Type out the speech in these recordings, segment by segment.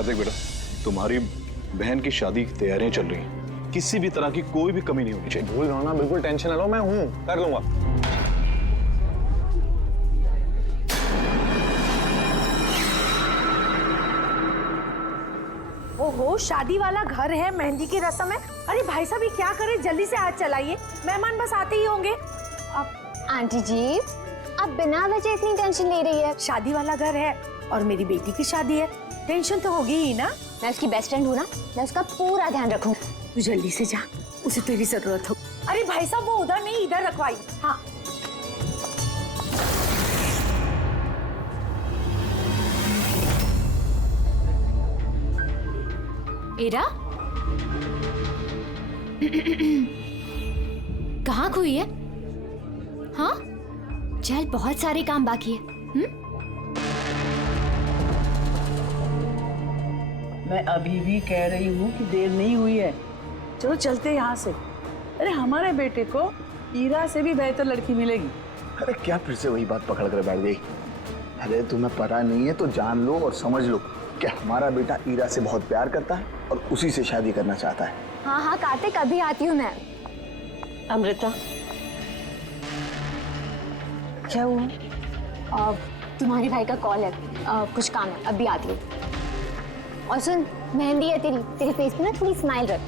कार्तिक बेटा, तुम्हारी बहन की शादी की तैयारियां चल रही हैं, किसी भी तरह की कोई भी कमी नहीं होनी चाहिए। भूल रहा हूं ना, बिल्कुल टेंशन ना लो, मैं हूं, कर लूंगा। ओहो, शादी वाला घर है, मेहंदी की रस्म है। अरे भाई साहब, ये क्या करें, जल्दी से हाथ चलाइए, मेहमान बस आते ही होंगे। अब आंटी जी, आप बिना वजह इतनी टेंशन ले रही है? शादी वाला घर है और मेरी बेटी की शादी है, टेंशन तो होगी ही ना। मैं उसकी बेस्ट फ्रेंड हूँ ना, मैं उसका पूरा ध्यान रखूंगी। तू जल्दी से जा, उसे तेरी जरूरत हो। अरे भाई साहब, वो उधर नहीं, इधर रखवाई। हाँ, एरा कहाँ खोई है? हाँ, चल, बहुत सारे काम बाकी है। मैं अभी भी कह रही हूँ कि देर नहीं हुई है, चलो चलते यहाँ से। अरे हमारे बेटे को ईरा से भी बेहतर लड़की मिलेगी। अरे क्या फिर से वही बात पकड़ कर बैठ गई? अरे तुम्हें पता नहीं है तो जान लो और समझ लो कि हमारा बेटा ईरा से बहुत प्यार करता है और उसी से शादी करना चाहता है। हाँ हाँ कार्तिक, अभी आती हूँ मैं। अमृता, क्या हुआ? तुम्हारे भाई का कॉल है, कुछ काम है, अभी आती हूँ। और सुन, मेहंदी है तेरे फेस पे ना, थोड़ी स्माइल रख।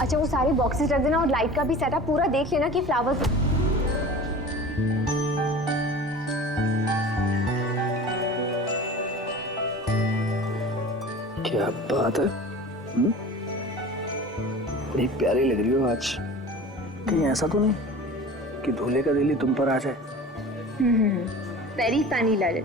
अच्छा, वो सारे बॉक्सेस रख देना और लाइट का भी सेटअप पूरा देख लेना कि फ्लावर्स। क्या बात है, बड़ी प्यारी लग रही हो आज। कहीं ऐसा तो नहीं कि दूल्हे का दिल ही तुम पर आ जाए? Very funny Lalit.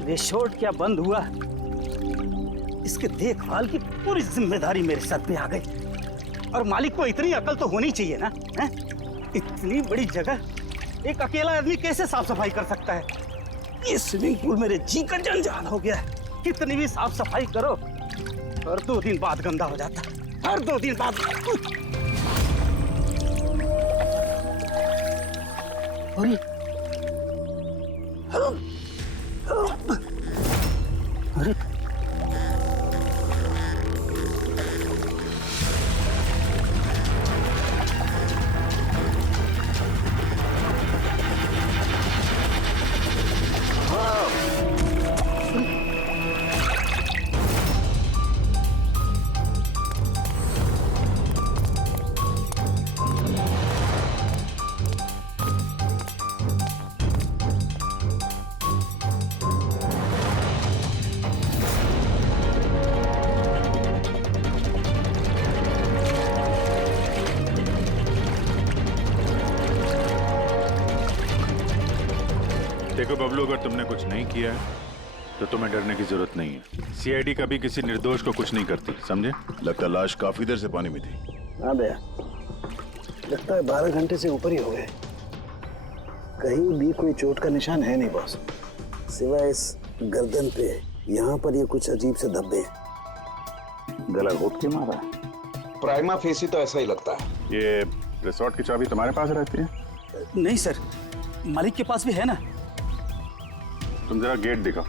रिसोर्ट क्या बंद हुआ, इसके देखभाल की पूरी जिम्मेदारी मेरे सर पे आ गई। और मालिक को इतनी अकल तो होनी चाहिए ना, है? इतनी बड़ी जगह एक अकेला आदमी कैसे साफ सफाई कर सकता है? ये स्विमिंग पूल मेरे जी का जंजाल हो गया है। कितनी भी साफ सफाई करो और 2 दिन बाद गंदा हो जाता है, हर 2 दिन बाद। अरे देखो बबलू, अगर तुमने कुछ नहीं किया है तो तुम्हें डरने की जरूरत नहीं है। सीआईडी कभी किसी निर्दोष को कुछ नहीं करती, समझे? लगता है लाश काफी देर से पानी में थी। हाँ भैया, लगता है 12 घंटे से ऊपर ही हो गए। कहीं भी कोई चोट का निशान है नहीं बॉस, सिवाय इस गर्दन पे। यहाँ पर ये कुछ अजीब से धब्बे हैं। गला घोट के मारा है? प्राइमा फेसी तो ऐसा ही लगता है। ये रिसोर्ट की चाबी तुम्हारे पास रहती है? नहीं सर, मालिक के पास भी है ना। तुम जरा गेट दिखाओ।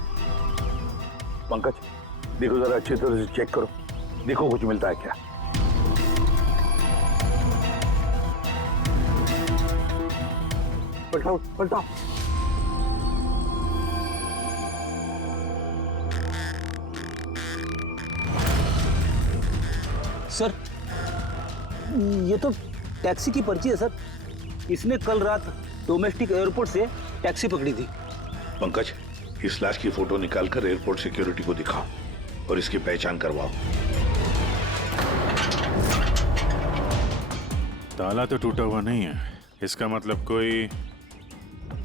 पंकज, देखो जरा अच्छी तरह से चेक करो, देखो कुछ मिलता है क्या। पलटाओ पलटाओ। सर, ये तो टैक्सी की पर्ची है सर। इसने कल रात डोमेस्टिक एयरपोर्ट से टैक्सी पकड़ी थी। पंकज, इस लाश की फोटो निकालकर एयरपोर्ट सिक्योरिटी को दिखाओ और इसकी पहचान करवाओ। ताला तो टूटा हुआ नहीं है, इसका मतलब कोई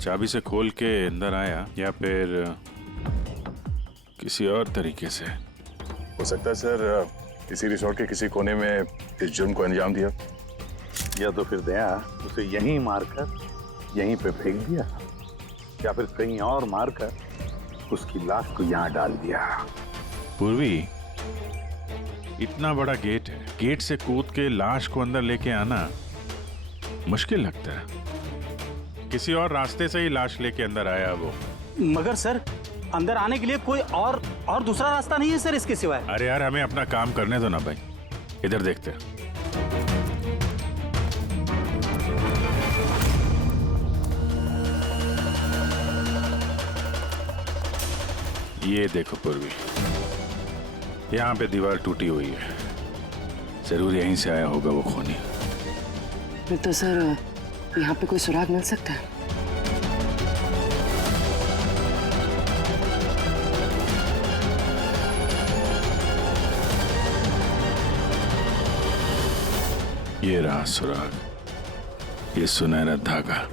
चाबी से खोल के अंदर आया या फिर किसी और तरीके से। हो सकता है सर किसी रिसोर्ट के किसी कोने में इस जुर्म को अंजाम दिया, या तो फिर दया उसे यहीं मारकर यहीं पे फेंक दिया, या फिर कहीं और मारकर उसकी लाश को यहाँ डाल दिया। पूर्वी, इतना बड़ा गेट है, गेट से कूद के लाश को अंदर लेके आना मुश्किल लगता है। किसी और रास्ते से ही लाश लेके अंदर आया वो। मगर सर, अंदर आने के लिए कोई और दूसरा रास्ता नहीं है सर इसके सिवाय। अरे यार, हमें अपना काम करने दो ना भाई, इधर देखते हैं। ये देखो पूर्वी, यहाँ पे दीवार टूटी हुई है, जरूर यहीं से आया होगा वो खूनी। फिर तो सर यहाँ पे कोई सुराग मिल सकता है। ये रहा सुराग, ये सुनहरा धागा।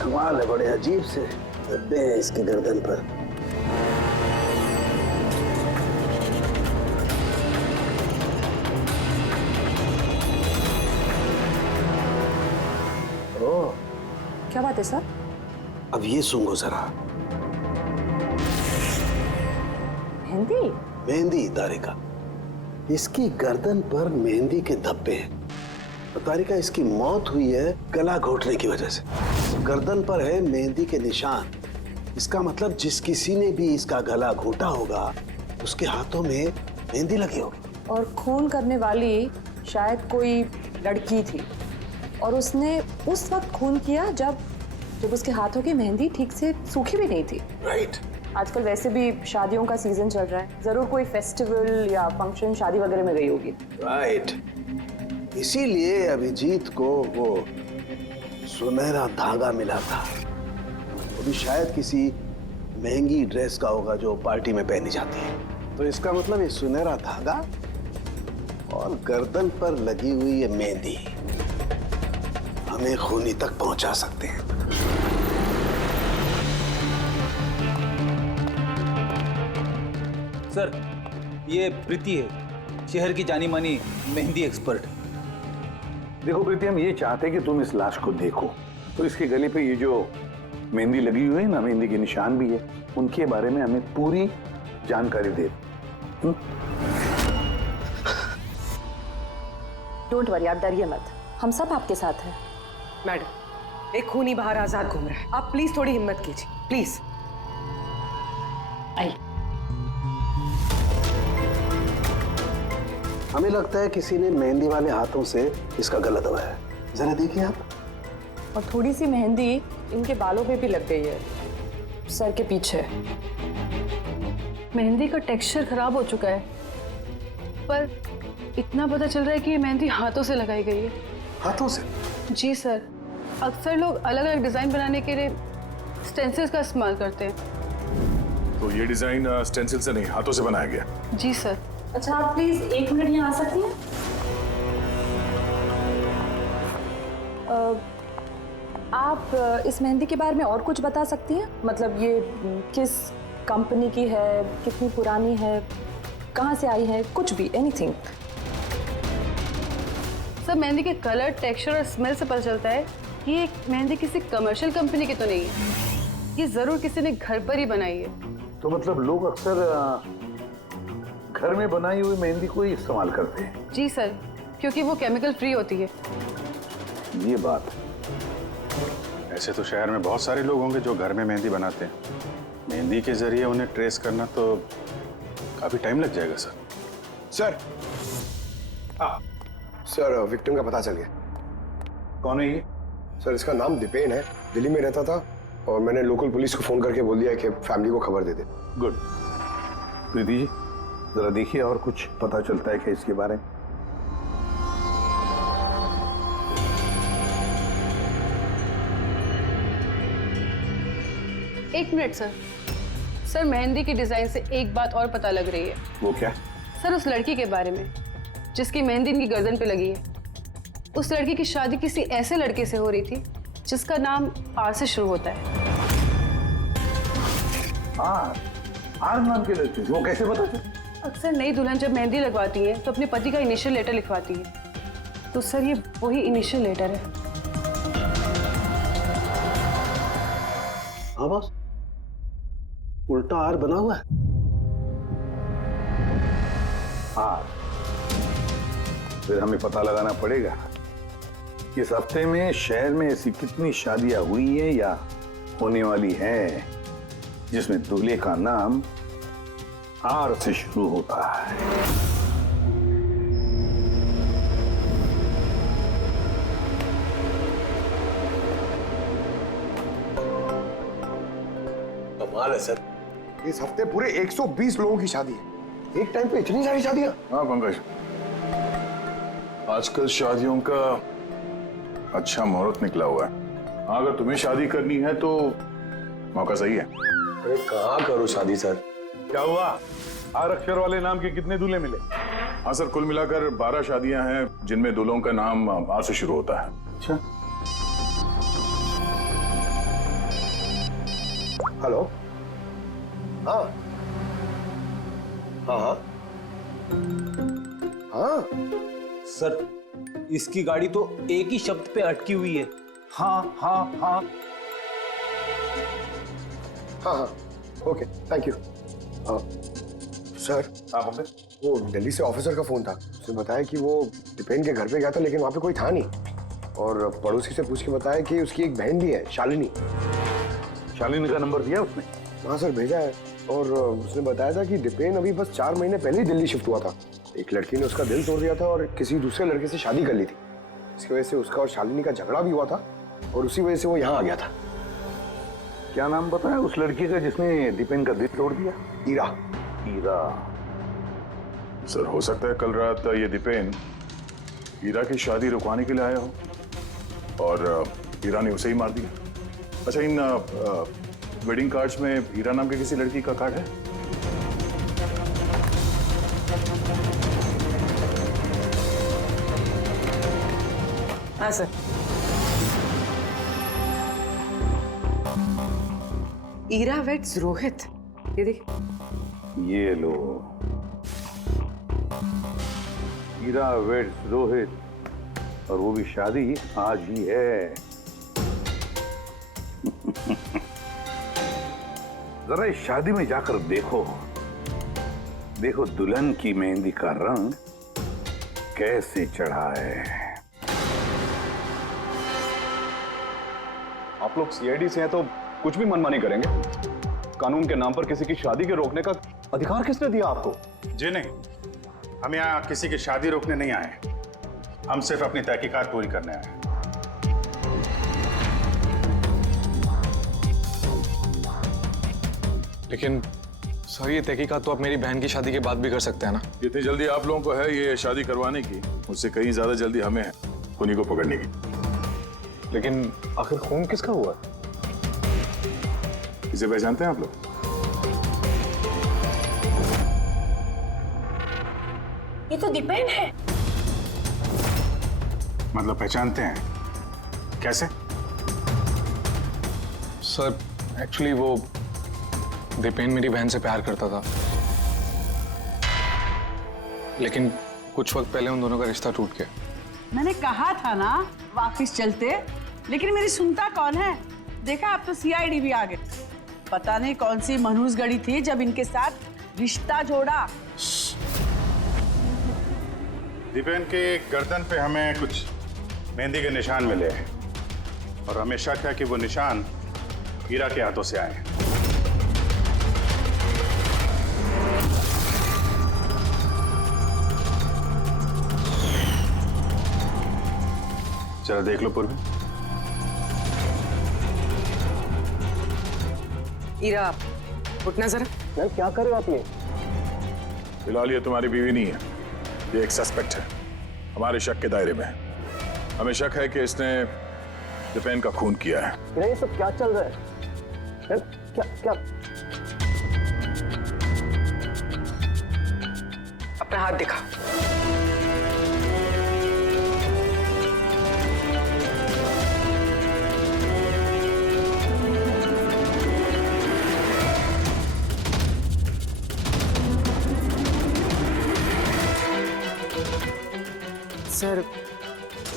कमाल है, बड़े अजीब से धब्बे हैं इसकी गर्दन पर। ओह, क्या बात है सर? अब ये सुनो जरा। मेहंदी? मेहंदी तारिका, इसकी गर्दन पर मेहंदी के धब्बे हैं। तारिका, इसकी मौत हुई है गला घोटने की वजह से। गर्दन पर है मेहंदी के निशान। इसका मतलब जिस किसी ने भी इसका गला घोटा होगा उसके हाथों में मेहंदी लगी होगी। और खून करने वाली शायद कोई लड़की थी और उसने उस वक्त खून किया जब उसके हाथों की मेहंदी ठीक से सूखी भी नहीं थी। राइट। आजकल वैसे भी शादियों का सीजन चल रहा है, जरूर कोई फेस्टिवल या फंक्शन शादी वगैरह में गई होगी। राइट, इसीलिए अभिजीत को वो सुनहरा धागा मिला था। वो भी शायद किसी महंगी ड्रेस का होगा जो पार्टी में पहनी जाती है। तो इसका मतलब ये सुनहरा धागा और गर्दन पर लगी हुई ये मेहंदी हमें खूनी तक पहुंचा सकते हैं। सर, ये प्रीति है, शहर की जानी मानी मेहंदी एक्सपर्ट। देखो प्रीति, हम ये चाहते हैं कि तुम इस लाश को देखो, तो इसके गले पे ये जो मेहंदी लगी हुई है ना, मेहंदी के निशान भी है, उनके बारे में हमें पूरी जानकारी दे। डोंट वरी, आप डरिए मत, हम सब आपके साथ हैं। मैडम, एक खूनी बाहर आजाद घूम रहा है, आप प्लीज थोड़ी हिम्मत कीजिए, प्लीज। आई। हमें लगता है किसी ने मेहंदी वाले हाथों से इसका गला दबाया है। जरा देखिए आप। और थोड़ी सी मेहंदी इनके बालों पे भी लग गई है, सर के पीछे। मेहंदी का टेक्सचर खराब हो चुका है, पर इतना पता चल रहा है कि ये मेहंदी हाथों से लगाई गई है। हाथों से? जी सर, अक्सर लोग अलग अलग डिजाइन बनाने के लिए स्टेंसिल्स का इस्तेमाल करते हैं। तो ये डिजाइन स्टेंसिल से नहीं, हाथों से बनाया गया। जी सर। अच्छा, आप प्लीज 1 मिनट यहाँ आ सकती हैं? आप इस मेहंदी के बारे में और कुछ बता सकती हैं? मतलब ये किस कंपनी की है, कितनी पुरानी है, कहाँ से आई है, कुछ भी, एनीथिंग। सर, मेहंदी के कलर, टेक्सचर और स्मेल से पता चलता है कि ये मेहंदी किसी कमर्शियल कंपनी की तो नहीं है, ये जरूर किसी ने घर पर ही बनाई है। तो मतलब लोग अक्सर घर में बनाई हुई मेहंदी को ही इस्तेमाल करते हैं। जी सर, क्योंकि वो केमिकल फ्री होती है। ये बात। ऐसे तो शहर में बहुत सारे लोग होंगे जो घर में मेहंदी बनाते हैं, मेहंदी के जरिए उन्हें ट्रेस करना तो काफी टाइम लग जाएगा सर। सर, सर विक्टिम का पता चल गया। कौन है ये? सर, इसका नाम दीपेन है, दिल्ली में रहता था, और मैंने लोकल पुलिस को फोन करके बोल दिया कि फैमिली को खबर दे दे। गुड। प्रीति जी जरा देखिए और कुछ पता चलता है क्या इसके बारे में? एक मिनट सर। सर मेहंदी की डिजाइन से एक बात और पता लग रही है। वो क्या? सर उस लड़की के बारे में जिसकी मेहंदी इनकी गर्दन पे लगी है, उस लड़की की शादी किसी ऐसे लड़के से हो रही थी जिसका नाम आर से शुरू होता है। आर नाम के लड़के? वो कैसे पता चला? अक्सर नई दुल्हन जब मेहंदी लगवाती है तो अपने पति का इनिशियल लेटर लिखवाती है, तो सर ये वही इनिशियल लेटर है। हाँ बॉस, उल्टा आर बना हुआ है। आर? फिर हमें पता लगाना पड़ेगा कि इस हफ्ते में शहर में ऐसी कितनी शादियां हुई हैं या होने वाली हैं जिसमें दूल्हे का नाम आर से शुरू होता है। कमाल है सर, इस हफ्ते पूरे 120 लोगों की शादी है। एक टाइम पे इतनी सारी शादियां? हाँ पंकज, आजकल शादियों का अच्छा मुहूर्त निकला हुआ है। हाँ, अगर तुम्हें शादी करनी है तो मौका सही है। अरे कहाँ करूँ शादी सर? क्या हुआ? आर अक्षर वाले नाम के कितने दूल्हे मिले? हाँ सर, कुल मिलाकर 12 शादियां हैं जिनमें दूल्हों का नाम आर से शुरू होता है। अच्छा। हेलो। हाँ हाँ हाँ हाँ सर इसकी गाड़ी तो एक ही शब्द पे अटकी हुई है। हाँ हाँ हाँ हाँ हाँ ओके थैंक यू। सर वो दिल्ली से ऑफिसर का फोन था, उसने बताया कि वो दीपेन के घर पे गया था लेकिन वहाँ पे कोई था नहीं, और पड़ोसी से पूछ के बताया कि उसकी एक बहन भी है, शालिनी। शालिनी का नंबर दिया उसने? हाँ सर भेजा है, और उसने बताया था कि दीपेन अभी बस 4 महीने पहले ही दिल्ली शिफ्ट हुआ था। एक लड़की ने उसका दिल तोड़ दिया था और किसी दूसरे लड़के से शादी कर ली थी। इसकी वजह से उसका और शालिनी का झगड़ा भी हुआ था और उसी वजह से वो यहाँ आ गया था। क्या नाम बताया उस लड़की का जिसने दीपेन का दिल तोड़ दिया? ईरा। ईरा? सर हो सकता है कल रात ये दीपेन हीरा की शादी रुकवाने के लिए आया हो और हीरा ने उसे ही मार दिया। अच्छा, इन वेडिंग कार्ड्स में हीरा नाम की किसी लड़की का कार्ड है? हाँ सर। ईरा वेट्स रोहित, ये देख। ये लो, ईरा वेड्स रोहित, और वो भी शादी आज ही है। जरा इस शादी में जाकर देखो, देखो दुल्हन की मेहंदी का रंग कैसे चढ़ा है। आप लोग सीआईडी से हैं तो कुछ भी मनमानी करेंगे? कानून के नाम पर किसी की शादी के रोकने का अधिकार किसने दिया आपको? जी नहीं, हम यहाँ किसी की शादी रोकने नहीं आए, हम सिर्फ अपनी तहकीकात पूरी करने आए हैं। लेकिन सर ये तहकीकात तो आप मेरी बहन की शादी के बाद भी कर सकते हैं ना? जितनी जल्दी आप लोगों को है ये शादी करवाने की, उससे कहीं ज्यादा जल्दी हमें है खूनी को पकड़ने की। लेकिन आखिर खून किसका हुआ? इसे पहचानते हैं आप लोग? ये तो दीपेन है। मतलब पहचानते हैं? कैसे? सर एक्चुअली वो दीपेन मेरी बहन से प्यार करता था, लेकिन कुछ वक्त पहले उन दोनों का रिश्ता टूट गया। मैंने कहा था ना वापिस चलते, लेकिन मेरी सुनता कौन है? देखा, अब तो सीआईडी भी आ गए। पता नहीं कौन सी मनहूस गड़ी थी जब इनके साथ रिश्ता जोड़ा। दीपेन के गर्दन पे हमें कुछ मेहंदी के निशान मिले हैं और हमें शक है कि वो निशान हीरा के हाथों से आए हैं। जरा देख लो पूर्वी। ईरा, उठना जरा। मैम क्या कर रहे हो आप ये? फिलहाल ये तुम्हारी बीवी नहीं है, ये एक सस्पेक्ट है, हमारे शक के दायरे में है। हमें शक है कि इसने दिपेन का खून किया है। ये सब क्या चल रहा है? मैम क्या क्या? अपना हाथ दिखा। सर,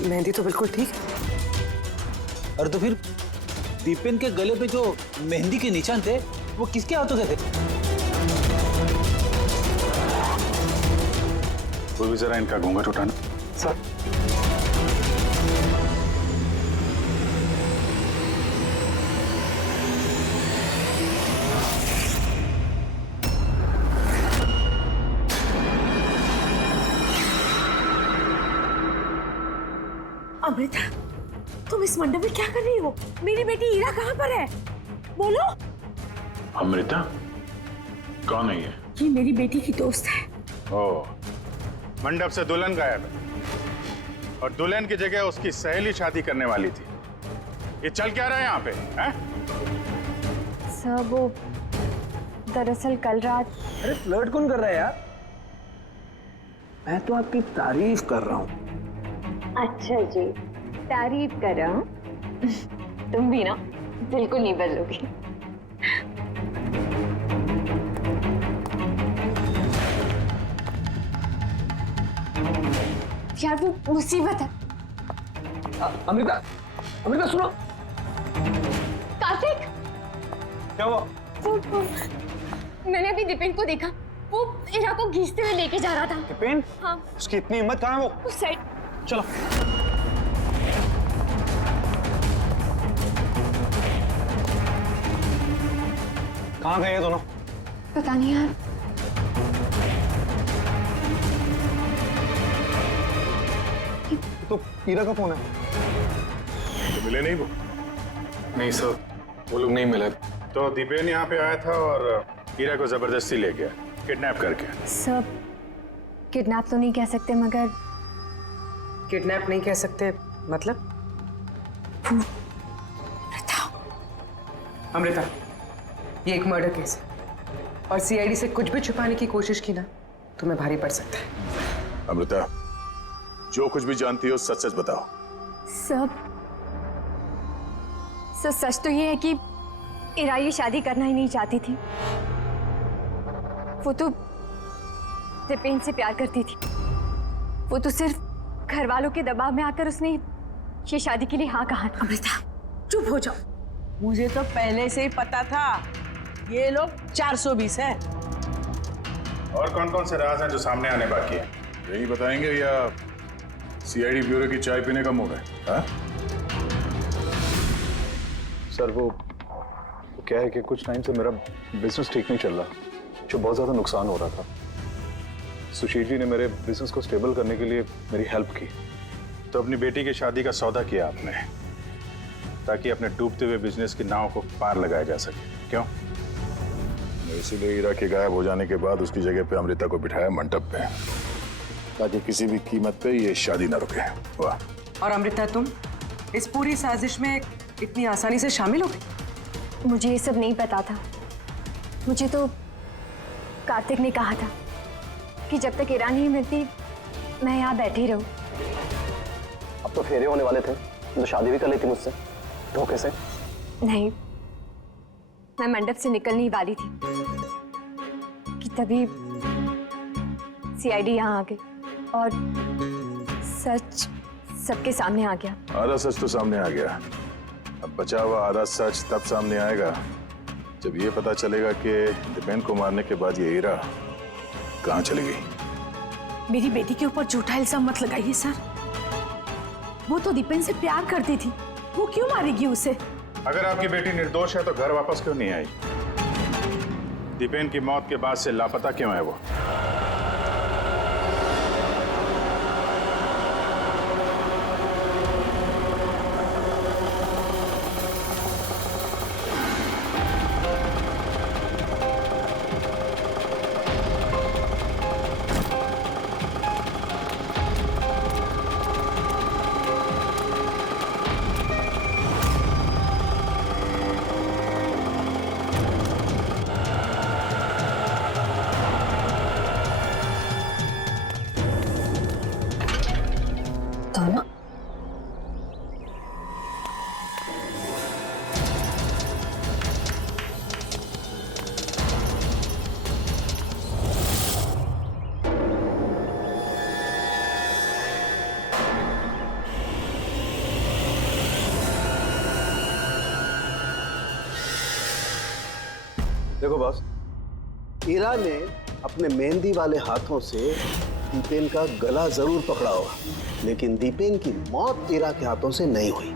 मेहंदी तो बिल्कुल ठीक है। और तो फिर दीपेन के गले पे जो मेहंदी के निशान थे वो किसके हाथों के थे? वो भी जरा इनका घूंघट उठाना। सर अमृता, तुम इस मंडप में क्या कर रही हो? मेरी बेटी ईरा कहाँ पर है? बोलो। अमृता कौन है ये? ये मेरी बेटी की दोस्त है। ओह, मंडप से दुल्हन गायब है और दुल्हन की जगह उसकी सहेली शादी करने वाली थी। ये चल क्या रहा है यहाँ पे? हैं? सर वो दरअसल कल रात। अरे फ्लर्ट कौन कर रहा है यार? मैं तो आपकी तारीफ कर रहा हूँ। अच्छा जी, तारीफ कर रहा हूँ। तुम भी ना बिल्कुल नहीं बदलोगी। यार वो मुसीबत है। अमृता, अमृता सुनो। कार्तिक, क्या हुआ? वो मैंने अभी दीपेन को देखा, वो ईरा को घींचते हुए लेके जा रहा था। दीपेन? हाँ। उसकी इतनी हिम्मत कहाँ है वो? उस साइड। चलो। कहाँ गए ये दोनों? पता नहीं यार। तो ईरा का फोन है। तो मिले नहीं वो? नहीं सर, वो लोग नहीं मिले। तो दीपेन यहाँ पे आया था और ईरा को जबरदस्ती ले गया, किडनैप करके। सब किडनैप तो नहीं कह सकते, मगर किडनैप नहीं कह सकते मतलब? अमृता, ये एक मर्डर केस है और सीआईडी से कुछ भी छुपाने की कोशिश की ना, तुम्हें भारी पड़ सकता है। अमृता, जो कुछ भी जानती हो सच सच बताओ। सब सच तो ये है कि ईरा ये शादी करना ही नहीं चाहती थी। वो तो दीपेन से प्यार करती थी। वो तो सिर्फ घर वालों के दबाव में आकर उसने ये शादी के लिए हाँ कहा। अमृता चुप हो जाओ। मुझे तो पहले से ही पता था ये लोग 420 है। और कौन कौन से राज हैं जो सामने आने बाकी हैं? यही बताएंगे या सीआईडी ब्यूरो की चाय पीने का मूड है? हाँ? सर वो क्या है कि कुछ टाइम से मेरा बिजनेस ठीक नहीं चल रहा, जो बहुत ज़्यादा नुकसान हो रहा था। सुशील जी ने मेरे बिजनेस को स्टेबल करने के लिए मेरी हेल्प की। तो अपनी बेटी की शादी का सौदा किया आपने ताकि अपने डूबते हुए बिजनेस की नाव को पार लगाया जा सके, क्यों? इसीलिए ईरा के गायब हो जाने के बाद उसकी जगह पे अमृता को बिठाया मंडप पे, ताकि किसी भी कीमत पे ये शादी ना रुके। वाह। और अमृता, तुम इस पूरी साजिश में इतनी आसानी से शामिल हो गई? मुझे ये सब नहीं पता था। मुझे तो कार्तिक ने कहा था कि जब तक ईरा नहीं मिलती मैं यहाँ बैठी रहूं। अब तो फेरे होने वाले थे, तो शादी भी कर लेती मुझसे धोखे से। नहीं, मैं मंडप से निकलने ही वाली थी कि तभी सीआईडी यहाँ आ गई और सच सबके सामने आ गया। आधा सच तो सामने आ गया, अब बचा हुआ आधा सच तब सामने आएगा जब ये पता चलेगा कि दीपेन को मारने के बाद ये ईरा कहाँ चली गई। मेरी बेटी के ऊपर झूठा इल्जाम मत लगाइए सर। वो तो दीपेन से प्यार करती थी, वो क्यों मारेगी उसे? अगर आपकी बेटी निर्दोष है तो घर वापस क्यों नहीं आई? दीपेन की मौत के बाद से लापता क्यों है वो? ताना, देखो बॉस, ईरा ने अपने मेहंदी वाले हाथों से दीपेन का गला जरूर पकड़ा होगा, लेकिन दीपेन की मौत ईरा के हाथों से नहीं हुई।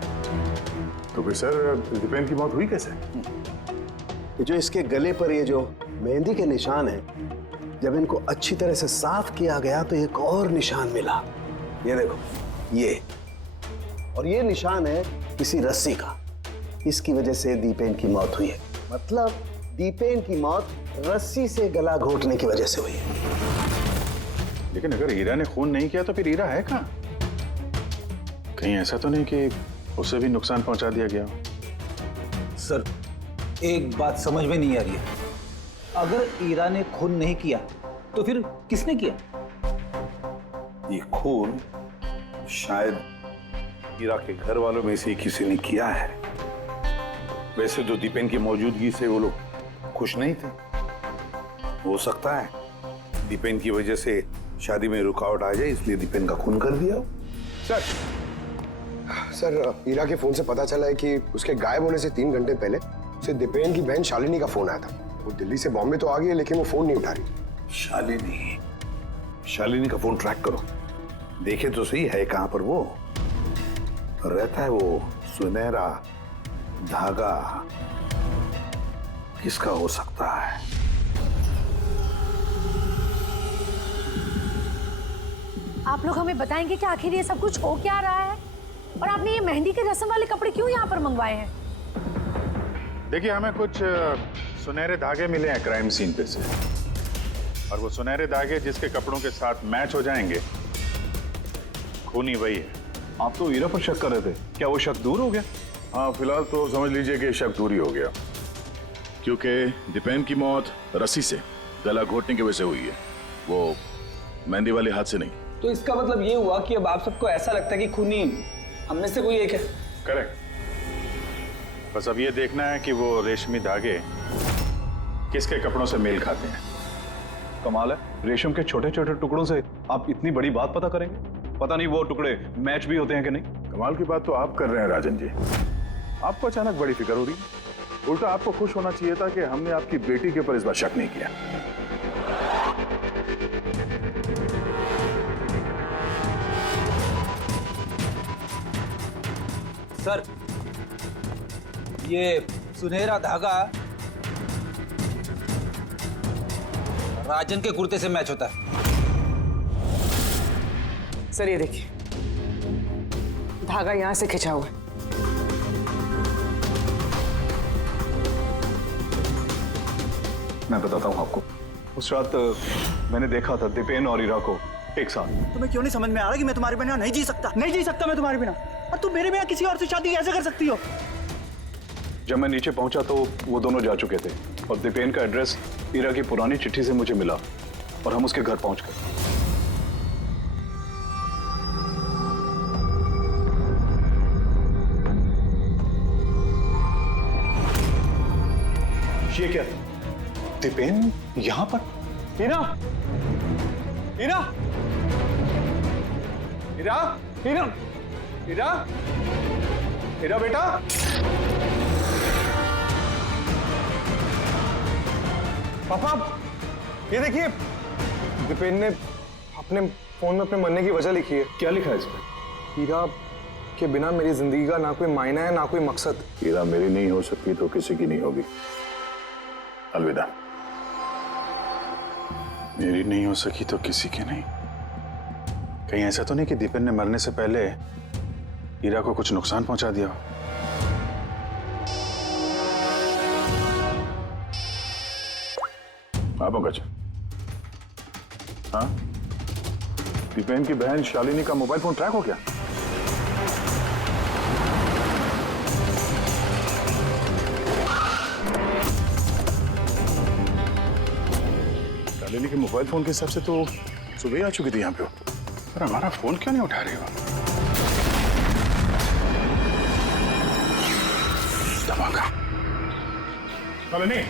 तो फिर सर दीपेन की मौत हुई कैसे? ये जो इसके गले पर ये जो मेहंदी के निशान हैं, जब इनको अच्छी तरह से साफ किया गया तो एक और निशान मिला। ये देखो, ये और ये निशान है किसी रस्सी का। इसकी वजह से दीपेन की मौत हुई है। मतलब दीपेन की मौत रस्सी से गला घोटने की वजह से हुई है। लेकिन अगर हीरा ने खून नहीं किया तो फिर हीरा है कहाँ? कहीं ऐसा तो नहीं कि उसे भी नुकसान पहुंचा दिया गया हो? सर, एक बात समझ में नहीं आ रही है। अगर ईरा ने खून नहीं किया तो फिर किसने किया? ये खून शायद हीरा के घर वालों में से किसी ने किया है। वैसे तो दीपेन की मौजूदगी से वो लोग खुश नहीं थे। हो सकता है दीपेन की वजह से शादी में रुकावट आ जाए, इसलिए दीपेन का खून कर दिया। सर, ईरा के फोन से पता चला है कि उसके गायब होने से 3 घंटे पहले उसे दीपेन की बहन शालिनी का फोन आया था। वो दिल्ली से बॉम्बे तो आ गई है, लेकिन वो फोन नहीं उठा रही। शालिनी का फोन ट्रैक करो, देखे तो सही है कहां पर वो रहता है। वो सुनहरा धागा किसका हो सकता है? आप लोग हमें बताएंगे कि आखिर ये सब कुछ हो क्या रहा है, और आपने ये मेहंदी के रस्म वाले कपड़े क्यों यहाँ पर मंगवाए हैं? देखिए, हमें कुछ सुनहरे धागे मिले हैं क्राइम सीन पे से, और वो सुनहरे धागे जिसके कपड़ों के साथ मैच हो जाएंगे, खूनी वही है। आप तो हीरा पर शक कर रहे थे, क्या वो शक दूर हो गया? हाँ, फिलहाल तो समझ लीजिए कि शक दूरी हो गया, क्योंकि दीपेन की मौत रस्सी से गला घोटने की वजह से हुई है, वो मेहंदी वाले हाथ से नहीं। तो इसका मतलब ये हुआ कि अब आप सबको ऐसा लगता है कि खूनी हम में से कोई एक है? करेक्ट। बस अब ये देखना है कि वो रेशमी धागे किसके कपड़ों से मेल खाते हैं। कमाल है, रेशम के छोटे छोटे टुकड़ों से आप इतनी बड़ी बात पता करेंगे? पता नहीं वो टुकड़े मैच भी होते हैं कि नहीं। कमाल की बात तो आप कर रहे हैं राजन जी। आपको अचानक बड़ी फिक्र हो रही है। उल्टा आपको खुश होना चाहिए था कि हमने आपकी बेटी के ऊपर इस बार शक नहीं किया। सर, ये सुनहरा धागा राजन के कुर्ते से मैच होता है। सर ये देखिए, धागा यहां से खिंचा हुआ है। मैं बताता हूँ आपको, उस रात मैंने देखा था दीपेन और ईरा को एक साथ। तुम्हें क्यों नहीं समझ में आ रहा कि मैं तुम्हारे बिना नहीं जी सकता? नहीं जी सकता मैं तुम्हारे बिना, और तुम मेरे बिना किसी और से शादी कैसे कर सकती हो? जब मैं नीचे पहुंचा तो वो दोनों जा चुके थे, और दीपेन का एड्रेस ईरा की पुरानी चिट्ठी से मुझे मिला, और हम उसके घर पहुंच गए। ये क्या? दीपेन यहां पर? ईरा! ईरा! ईरा! ईरा! ईरा! ईरा बेटा! पापा, ये देखिए, दीपेन ने अपने फोन में अपने मरने की वजह लिखी है। क्या लिखा है इसमें? हीरा के बिना मेरी जिंदगी का ना कोई मायना है, ना कोई मकसद। हीरा मेरी नहीं हो सकती तो किसी की नहीं होगी। अलविदा। मेरी नहीं हो सकी तो किसी की नहीं। कहीं ऐसा तो नहीं कि दीपेन ने मरने से पहले हीरा को कुछ नुकसान पहुंचा दिया हो? हाँ पंकज। हाँ, दीपेन की बहन शालिनी का मोबाइल फोन ट्रैक हो गया? शालिनी के मोबाइल फोन के हिसाब से तो सुबह आ चुकी थी यहाँ पे, पर हमारा फोन क्यों नहीं उठा रही हो? धमाका। शालिनी,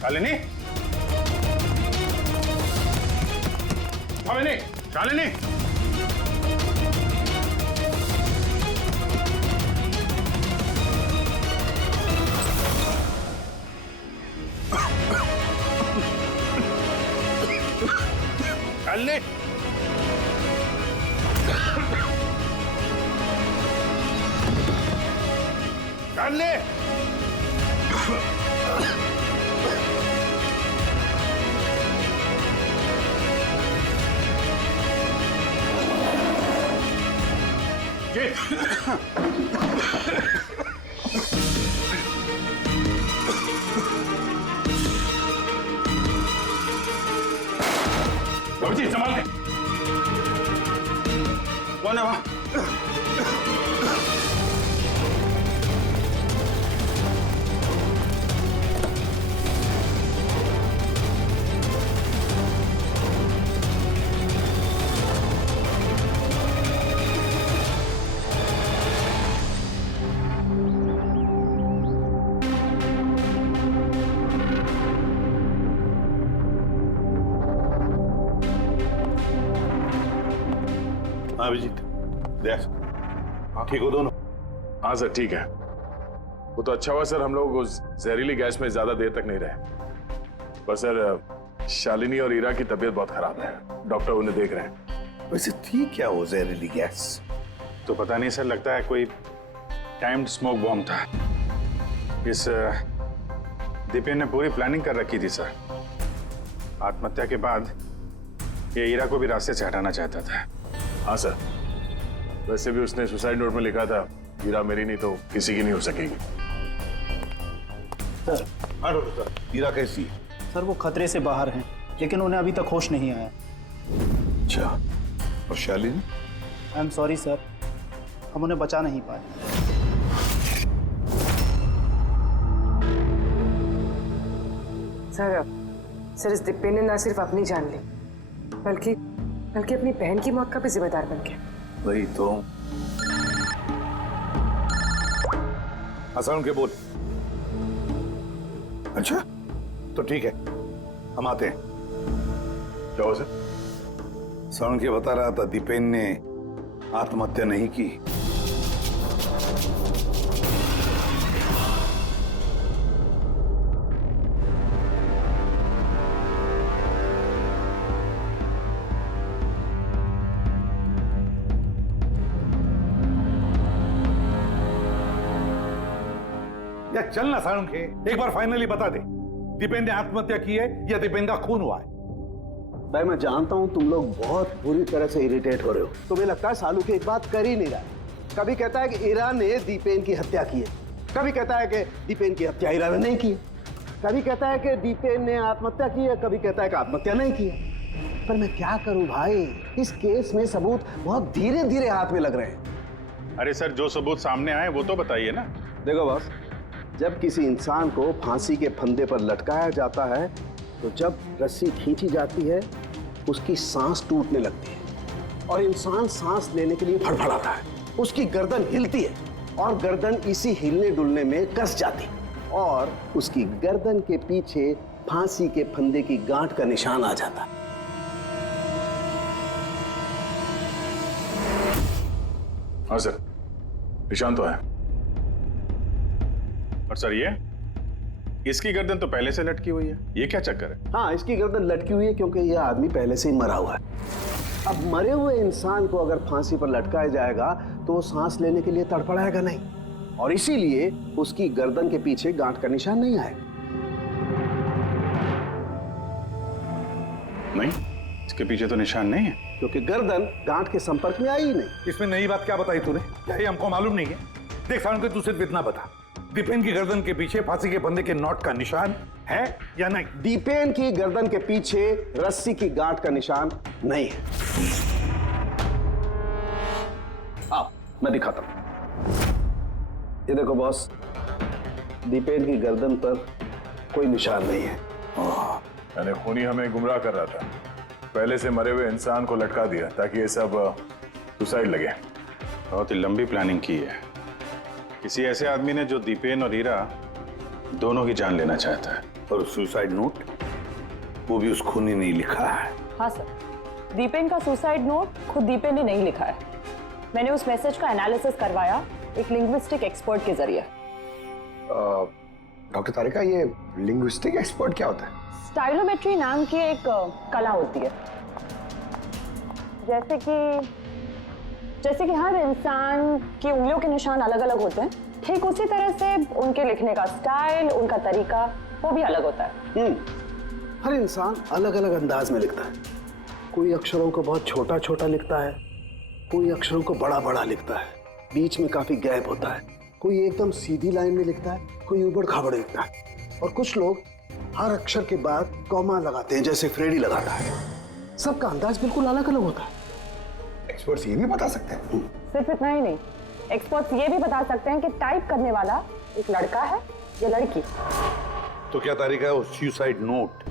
शालिनी, शालिनी, शालिनी। शालिनी, शालिनी। जी संभाल के। कौन है वहां? अभिजीत, देख, ठीक हो दोनों? हाँ सर ठीक है। वो तो अच्छा हुआ सर हम लोग उस जहरीली गैस में ज्यादा देर तक नहीं रहे। पर सर शालिनी और ईरा की तबीयत बहुत खराब है, डॉक्टर उन्हें देख रहे हैं। वैसे थी क्या वो जहरीली गैस? तो पता नहीं सर, लगता है कोई टाइम्ड स्मोक बॉम्ब था। इस दीपेन ने पूरी प्लानिंग कर रखी थी सर। आत्महत्या के बाद ये ईरा को भी रास्ते से हटाना चाहता था। हाँ सर, वैसे भी उसने सुसाइड नोट में लिखा था हीरा मेरी नहीं तो किसी की नहीं हो सकेगी। सर, हीरा कैसी है? सर वो खतरे से बाहर हैं, लेकिन उन्हें अभी तक होश नहीं आया। अच्छा, और Shalini? I am sorry sir, हम उन्हें बचा नहीं पाए। सर इस दीपेन ने ना सिर्फ अपनी जान ली, बल्कि अपनी बहन की मौत का भी जिम्मेदार बन गया। वही तो। हसन के बोल। अच्छा, तो ठीक है, हम आते हैं। क्या हो सर? सरण के बता रहा था दीपेन ने आत्महत्या नहीं की। या चल ना सारुण के, एक बार फाइनली बता दे, दीपेन ने आत्महत्या की है या दीपेन का खून हुआ है? भाई मैं जानता हूं तुम लोग बहुत बुरी तरह से इरिटेट हो रहे हो। तुम्हें लगता है सालू की एक बात कर ही नहीं रहा है। कभी कहता है कि ईरा ने दीपेन की हत्या की है, कभी कहता है कि दीपेन की हत्या ईरा ने नहीं की है, कभी कहता है कि दीपेन ने आत्महत्या की है, कभी कहता है कि आत्महत्या नहीं की है। पर मैं क्या करूं भाई, इस केस में सबूत बहुत धीरे धीरे हाथ में लग रहे हैं। अरे सर, जो सबूत सामने आए वो तो बताइए ना। देखो बॉस, जब किसी इंसान को फांसी के फंदे पर लटकाया जाता है तो जब रस्सी खींची जाती है उसकी सांस टूटने लगती है और इंसान सांस लेने के लिए फड़फड़ाता है। उसकी गर्दन हिलती है और गर्दन इसी हिलने डुलने में कस जाती है और उसकी गर्दन के पीछे फांसी के फंदे की गांठ का निशान आ जाता है। हाँ सर, निशान तो है। और सर ये इसकी गर्दन तो पहले से लटकी हुई है, ये क्या चक्कर है? हाँ, इसकी गर्दन लटकी हुई है क्योंकि यह आदमी पहले से ही मरा हुआ है। अब मरे हुए इंसान को अगर फांसी पर लटकाया जाएगा तो वो सांस लेने के लिए तड़फड़ाएगा नहीं और इसीलिए उसकी गर्दन के पीछे गांठ का निशान नहीं आएगा। नहीं, इसके पीछे तो निशान नहीं है क्योंकि गर्दन गांठ के संपर्क में आई ही नहीं। इसमें नई बात क्या बताई तूने? क्या ये हमको मालूम नहीं है? देख सारुण के, तू सिर्फ इतना बता, दीपेन की गर्दन के पीछे फांसी के फंदे के नॉट का निशान है या नहीं? दीपेन की गर्दन के पीछे रस्सी की गांठ का निशान नहीं है। आओ मैं दिखाता हूं। ये देखो बॉस, दीपेन की गर्दन पर कोई निशान नहीं है। यानी खूनी हमें गुमराह कर रहा था, पहले से मरे हुए इंसान को लटका दिया ताकि ये सब सुसाइड लगे। बहुत ही लंबी प्लानिंग की है। किसी ऐसे आदमी ने जो दीपेन और हीरा दोनों की जान लेना चाहता है। और सुसाइड नोट वो भी उस खूनी ने लिखा है। हाँ सर, दीपेन का सुसाइड नोट खुद दीपेन ने नहीं लिखा है। मैंने उस मैसेज का एनालिसिस करवाया एक लिंग्विस्टिक एक्सपर्ट के जरिए। डॉक्टर तारिका, ये लिंग्विस्टिक एक्सपर्ट क्या होता है? स्टाइलोमेट्री नाम की एक कला होती है। जैसे कि हर इंसान की उंगलियों के निशान अलग अलग होते हैं, ठीक उसी तरह से उनके लिखने का स्टाइल, उनका तरीका वो भी अलग होता है। हर इंसान अलग अलग अंदाज में लिखता है। कोई अक्षरों को बहुत छोटा छोटा लिखता है, कोई अक्षरों को बड़ा बड़ा लिखता है, बीच में काफी गैप होता है। कोई एकदम सीधी लाइन में लिखता है, कोई ऊबड़ खाबड़ लिखता है, और कुछ लोग हर अक्षर के बाद कॉमा लगाते हैं, जैसे फ्रेडी लगाता है। सबका अंदाज बिल्कुल अलग अलग होता है। एक्सपर्ट्स ये भी बता सकते हैं? सिर्फ इतना ही नहीं, एक्सपर्ट्स ये भी बता सकते हैं कि टाइप करने वाला एक लड़का है या लड़की। तो क्या तारिका वो सुसाइड नोट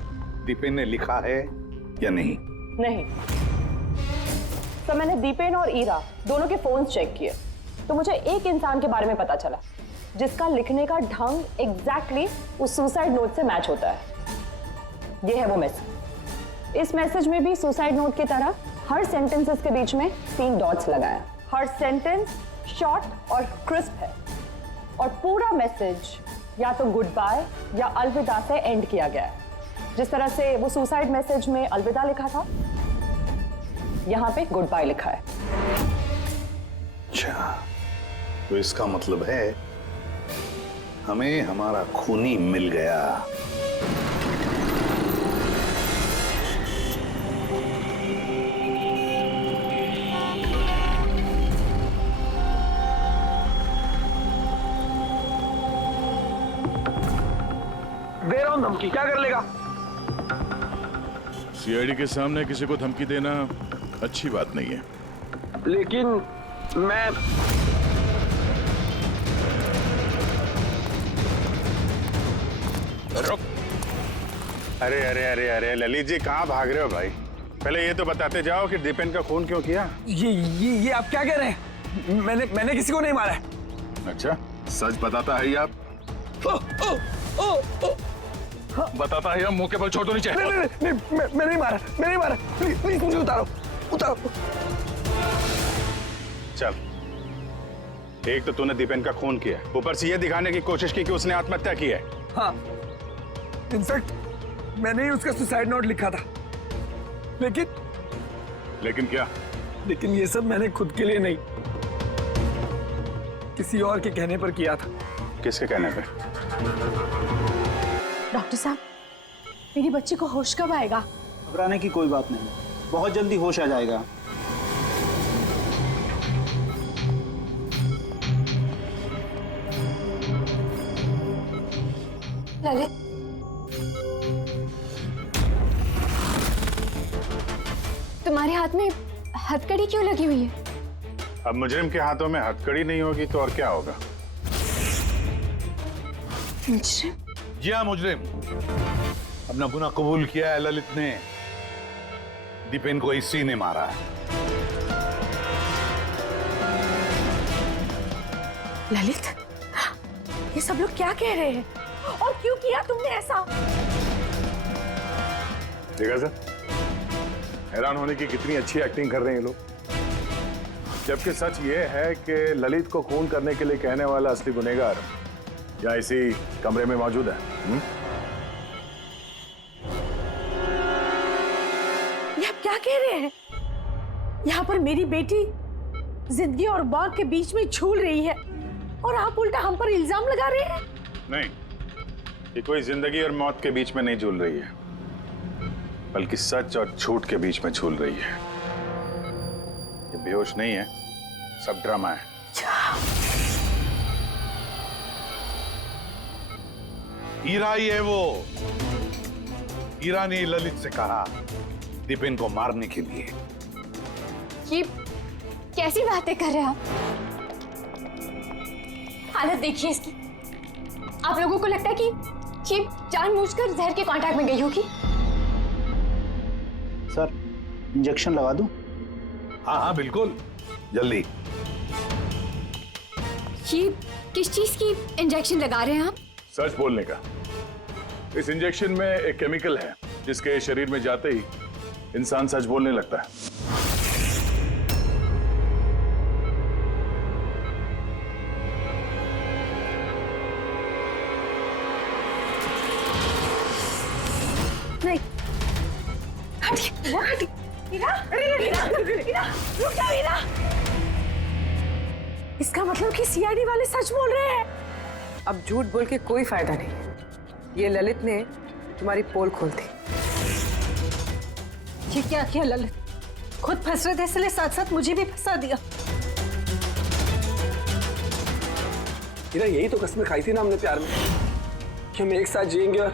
दीपेन ने लिखा है या नहीं? नहीं। तो मैंने दीपेन और ईरा दोनों के फोन चेक किए, तो मुझे एक इंसान के बारे में पता चला जिसका लिखने का ढंग एग्जैक्टली उस सुसाइड नोट से मैच होता है। ये है वो मैसेज। इस मैसेज में भी सुसाइड नोट की तरह हर सेंटेंसेस के बीच में 3 डॉट्स लगाया। हर सेंटेंस शॉर्ट और क्रिस्प है, और पूरा मैसेज या तो गुड बाय या अलविदा से एंड किया गया है। जिस तरह से वो सुसाइड मैसेज में अलविदा लिखा था, यहां पे गुड बाय लिखा है। अच्छा, तो इसका मतलब है हमें हमारा खूनी मिल गया। दे रहा हूं धमकी, क्या कर लेगा? सीआईडी के सामने किसी को धमकी देना अच्छी बात नहीं है। लेकिन मैं रुक। अरे अरे अरे अरे ललित जी, कहाँ भाग रहे हो भाई? पहले ये तो बताते जाओ कि दीपेन का खून क्यों किया? ये आप क्या कह रहे हैं? मैंने किसी को नहीं मारा है। अच्छा, सच बताता है आप? बताता है, मुंह के बल छोड़ दो नीचे। नहीं, मैं नहीं मारा। प्लीज मुझे उतारो। चल, एक तो तूने दीपेन का खून किया, ऊपर से ये दिखाने की कोशिश की कि उसने आत्महत्या की है। हाँ, इनफैक्ट मैंने ही उसका सुसाइड नोट लिखा था। लेकिन क्या? लेकिन ये सब मैंने खुद के लिए नहीं, किसी और के कहने पर किया था। किसके कहने पे? डॉक्टर साहब, मेरी बच्ची को होश कब आएगा? घबराने की कोई बात नहीं, बहुत जल्दी होश आ जाएगा। ललित, तुम्हारे हाथ में हथकड़ी क्यों लगी हुई है? अब मुजरिम के हाथों में हथकड़ी नहीं होगी तो और क्या होगा? मुजरिम? जी हाँ, मुजरिम। अपना गुनाह कबूल किया है ललित ने। दीपेन को इसी ने मारा है। ललित, ये सब लोग क्या कह रहे हैं और क्यों किया तुमने ऐसा? देखा सर, हैरान होने की कितनी अच्छी एक्टिंग कर रहे हैं ये लोग। जबकि सच ये है कि ललित को खून करने के लिए कहने वाला असली गुनहगार या इसी कमरे में मौजूद है। ये आप क्या कह रहे हैं? यहाँ पर मेरी बेटी जिंदगी और मौत के बीच में झूल रही है और आप उल्टा हम पर इल्जाम लगा रहे हैं। नहीं, ये कोई जिंदगी और मौत के बीच में नहीं झूल रही है, बल्कि सच और झूठ के बीच में झूल रही है। ये बेहोश नहीं है, सब ड्रामा है। हीरा ही है वो। हीरा ने ललित से कहा दीपेन को मारने के लिए। ये कैसी बातें कर रहे हैं आप? हालत देखिए इसकी। आप लोगों को लगता है कि ये जानबूझकर जहर के कांटेक्ट में गई होगी? सर, इंजेक्शन लगा दूं? हाँ हाँ बिल्कुल, जल्दी। किस चीज की इंजेक्शन लगा रहे हैं आप? सच बोलने का। इस इंजेक्शन में एक केमिकल है जिसके शरीर में जाते ही इंसान सच बोलने लगता है। नहीं, इसका मतलब कि सीआईडी वाले सच बोल रहे हैं। अब झूठ बोल के कोई फायदा नहीं। ये ललित ने तुम्हारी पोल खोल दी। ये क्या किया ललित? खुद फंस रहे थे इसलिए साथ साथ मुझे भी फंसा दिया। हीरा, यही तो कसमें खाई थी ना हमने प्यार में कि हम एक साथ जिएंगे और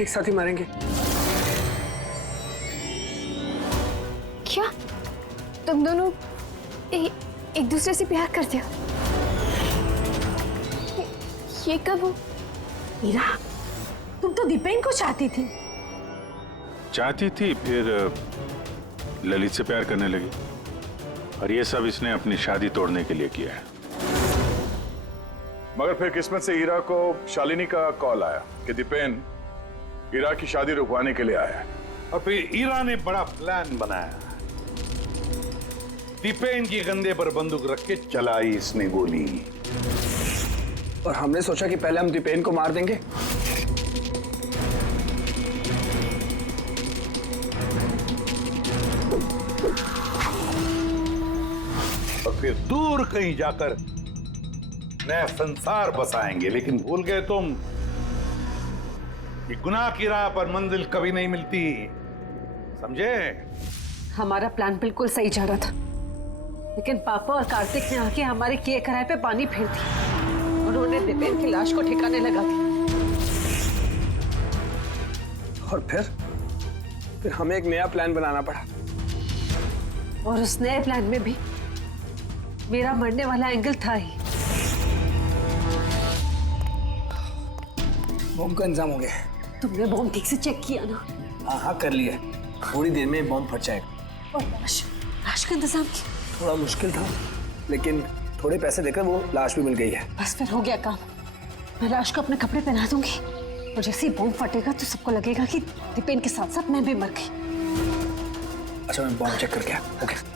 एक साथ ही मरेंगे। क्या तुम दोनों एक दूसरे से प्यार करते हो? ये कब हो? हीरा, तुम तो दीपेन को चाहती थी। चाहती थी, फिर ललित से प्यार करने लगी। और ये सब इसने अपनी शादी तोड़ने के लिए किया है। मगर फिर किस्मत से हीरा को शालिनी का कॉल आया कि दीपेन हीरा की शादी रुकवाने के लिए आया है। और फिर हीरा ने बड़ा प्लान बनाया। दीपेन की कंधे पर बंदूक रख के चलाई इसने गोली। और हमने सोचा कि पहले हम दीपेन को मार देंगे। और फिर दूर कहीं जाकर नया संसार बसाएंगे। लेकिन भूल गए तुम कि गुनाह की राह पर मंजिल कभी नहीं मिलती, समझे? हमारा प्लान बिल्कुल सही जा रहा था, लेकिन पापा और कार्तिक ने आके हमारे किए कराए पे पानी फेर दिया। उन्होंने दीपेन की लाश को ठिकाने लगा दिया। और फिर हमें एक नया प्लान बनाना पड़ा। और उस नए प्लान में भी मेरा मरने वाला एंगल था ही। बॉम्ब का इंतजाम हो गया। तुमने बॉम्ब ठीक से चेक किया ना? हाँ कर लिया। थोड़ी देर में बॉम्ब फट जाएगा। और लाश का इंतजाम किया? थोड़ा मुश्किल था, लेकिन थोड़े पैसे देकर वो लाश भी मिल गई है। बस फिर हो गया काम। मैं लाश को अपने कपड़े पहना दूंगी और जैसे ही बॉम्ब फटेगा तो सबको लगेगा कि दीपेन के साथ साथ मैं भी मर गई। अच्छा, मैं बॉम्ब चेक करके आया। ओके।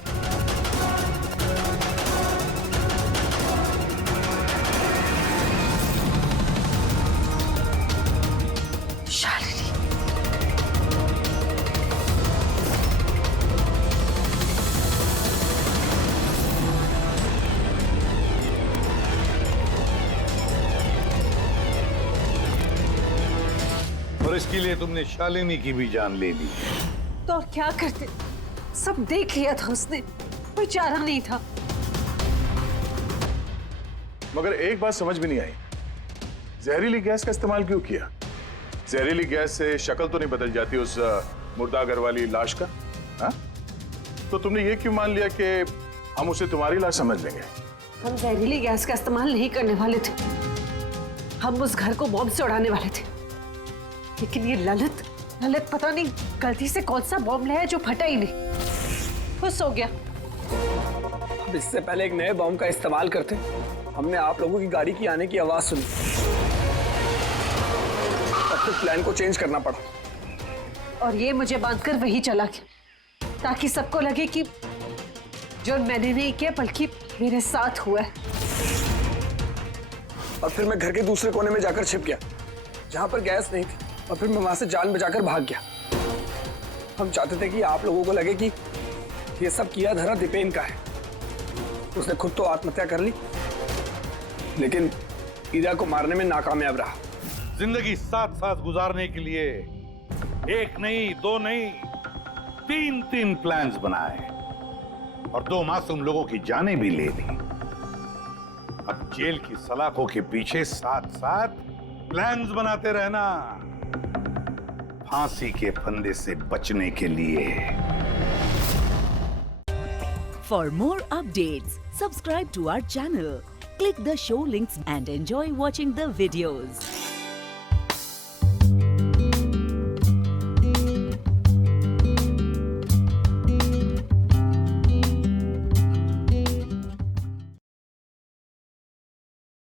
इसके लिए तुमने शालिनी की भी जान ले ली। तो और क्या करते? सब देख लिया था उसने, कोई चारा नहीं था। मगर एक बात समझ में नहीं आई, जहरीली गैस का इस्तेमाल क्यों किया? जहरीली गैस से शक्ल तो नहीं बदल जाती उस मुर्दा घर वाली लाश का? हा? तो तुमने ये क्यों मान लिया कि हम उसे तुम्हारी लाश समझ लेंगे? हम जहरीली गैस का इस्तेमाल नहीं करने वाले थे। हम उस घर को बॉम्ब से उड़ाने वाले थे। लेकिन ये ललित पता नहीं गलती से कौन सा बॉम्ब लाया जो फटा ही नहीं। खुश हो गया। अब इससे पहले एक नए बॉम्ब का इस्तेमाल करते, हमने आप लोगों की गाड़ी की आने की आवाज सुनी। तब फिर प्लान को चेंज करना पड़ा। और ये मुझे बांधकर वही चला गया ताकि सबको लगे कि जो मैंने नहीं किया बल्कि मेरे साथ हुआ है। और फिर मैं घर के दूसरे कोने में जाकर छिप गया जहां पर गैस नहीं थी। और फिर मैं वहां से जान बचाकर भाग गया। हम चाहते थे कि आप लोगों को लगे कि ये सब किया धरा दीपेन का है। उसने खुद तो आत्महत्या कर ली, लेकिन हीरा को मारने में नाकामयाब रहा। जिंदगी साथ साथ गुजारने के लिए एक नहीं, दो नहीं, तीन प्लान्स बनाए और 2 मासूम लोगों की जानें भी ले ली। अब जेल की सलाखों के पीछे साथ साथ प्लान्स बनाते रहना, फांसी के फंदे से बचने के लिए। For more updates, subscribe to our channel, click the show links and enjoy watching the videos.